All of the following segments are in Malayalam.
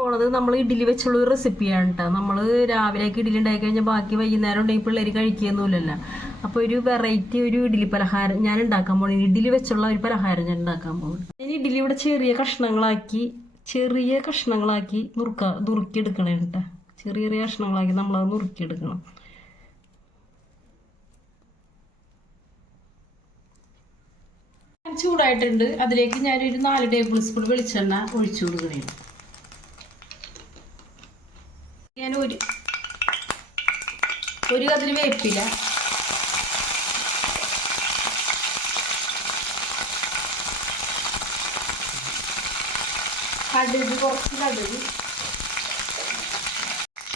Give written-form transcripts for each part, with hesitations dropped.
പോണത് നമ്മൾ ഇഡ്ഡലി വെച്ചുള്ള ഒരു റെസിപ്പിയാണ് കേട്ടോ. നമ്മൾ രാവിലേക്ക് ഇഡ്ഡലി ഉണ്ടാക്കി കഴിഞ്ഞാൽ ബാക്കി വൈകുന്നേരം ഉണ്ടെങ്കിൽ പിള്ളേർ കഴിക്കുകയൊന്നുമില്ലല്ലോ. അപ്പോൾ ഒരു വെറൈറ്റി ഒരു ഇഡ്ഡലി പലഹാരം ഞാൻ ഉണ്ടാക്കാൻ പോകണം. ഇഡ്ഡലി വെച്ചുള്ള ഒരു പലഹാരം ഞാൻ ഉണ്ടാക്കാൻ പോകുന്നത്. ഞാൻ ഇഡ്ഡലി ഇവിടെ ചെറിയ കഷ്ണങ്ങളാക്കി നുറുക്കിയെടുക്കണം കേട്ടോ. ചെറിയ കഷ്ണങ്ങളാക്കി നമ്മളത് നുറുക്കിയെടുക്കണം. ചൂടായിട്ടുണ്ട്. അതിലേക്ക് ഞാനൊരു 4 ടേബിൾ സ്പൂൺ വെളിച്ചെണ്ണ ഒഴിച്ചു കൊടുക്കുകയാണ്. ഞാൻ ഒരു കതിരി വേപ്പില, കുറച്ച് കടുക്,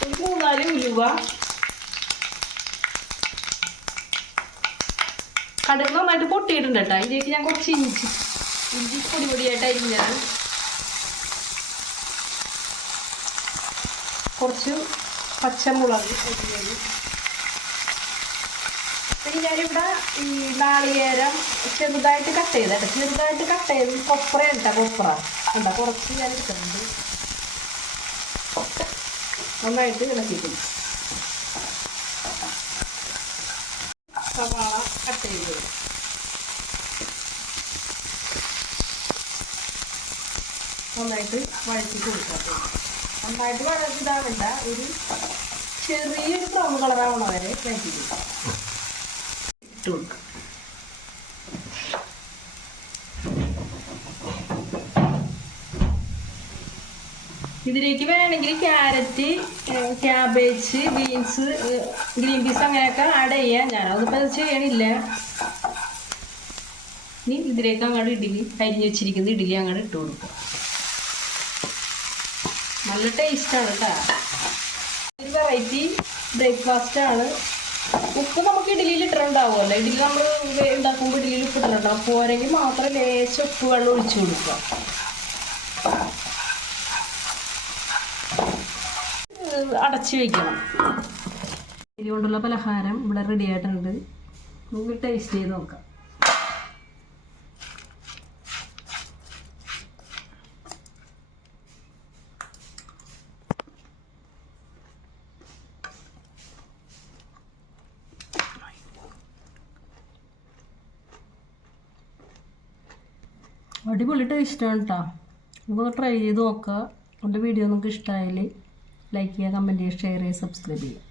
ഒരു 3-4 ഉലുവ. കടുക് നന്നായിട്ട് പൊട്ടിയിട്ടുണ്ട് കേട്ടോ. ഇതിലേക്ക് ഞാൻ കുറച്ച് ഇഞ്ചി പൊടിയായിട്ട് അരിഞ്ഞാണ്, കുറച്ച് പച്ചമുളക് അരിഞ്ഞത്. പിന്നെ ഞാനിവിടെ ഈ നാളികേരം ചെറുതായിട്ട് കട്ട് ചെയ്ത് കൊപ്ര കണ്ട കുറച്ച് ഞാൻ എടുക്കുന്നുണ്ട്. നന്നായിട്ട് ഇളക്കിയിട്ടുണ്ട്. സവാള കട്ട് ചെയ്ത് നന്നായിട്ട് വഴറ്റി കൊടുക്കാം. നന്നായിട്ട് വഴറ്റിടാവില്ല, ഒരു ചെറിയൊരു ബ്രൗൺ കളറാവണ വരെ വഴറ്റി കൊടുക്കാം. ഇട്ട് കൊടുക്കാം. ഇതിലേക്ക് വേണമെങ്കിൽ carrot, cabbage, beans, green peas അങ്ങനെയൊക്കെ ആഡ് ചെയ്യാം. ഞാനതിപ്പോൾ അത് ചെയ്യണില്ല. ഇനി ഇതിലേക്ക് അങ്ങോട്ട് അരിഞ്ഞ് വെച്ചിരിക്കുന്ന ഇഡ്ഡലി അങ്ങോട്ട് ഇട്ട് കൊടുക്കും. നല്ല ടേസ്റ്റാണ് കേട്ടോ. ഒരു വെറൈറ്റി ബ്രേക്ക്ഫാസ്റ്റാണ്. ഉപ്പ് നമുക്ക് ഇഡ്ഡലിയിൽ ഇട്ടിട്ടുണ്ടാവുമല്ലോ. ഇഡ്ഡലി നമ്മൾ ഉണ്ടാക്കുമ്പോൾ ഇഡ്ഡലിയിൽ ഉപ്പ് ഇട്ടിട്ടുണ്ടാവും. പോരെങ്കിൽ മാത്രം ലേശം ഉപ്പ് വെള്ളം ഒഴിച്ചു കൊടുക്കുക. അടച്ചു വയ്ക്കണം. ഇതുകൊണ്ടുള്ള പലഹാരം ഇവിടെ റെഡി ആയിട്ടുണ്ട്. നമുക്ക് ടേസ്റ്റ് ചെയ്ത് നോക്കാം. അടിപൊളി ടേസ്റ്റാണ് കേട്ടോ. നമുക്ക് ട്രൈ ചെയ്ത് നോക്കാം. എൻ്റെ വീഡിയോ നിങ്ങൾക്ക് ഇഷ്ടമായാൽ ലൈക്ക് ചെയ്യുക, കമൻറ്റ് ചെയ്യുക, ഷെയർ ചെയ്യുക, സബ്സ്ക്രൈബ് ചെയ്യുക.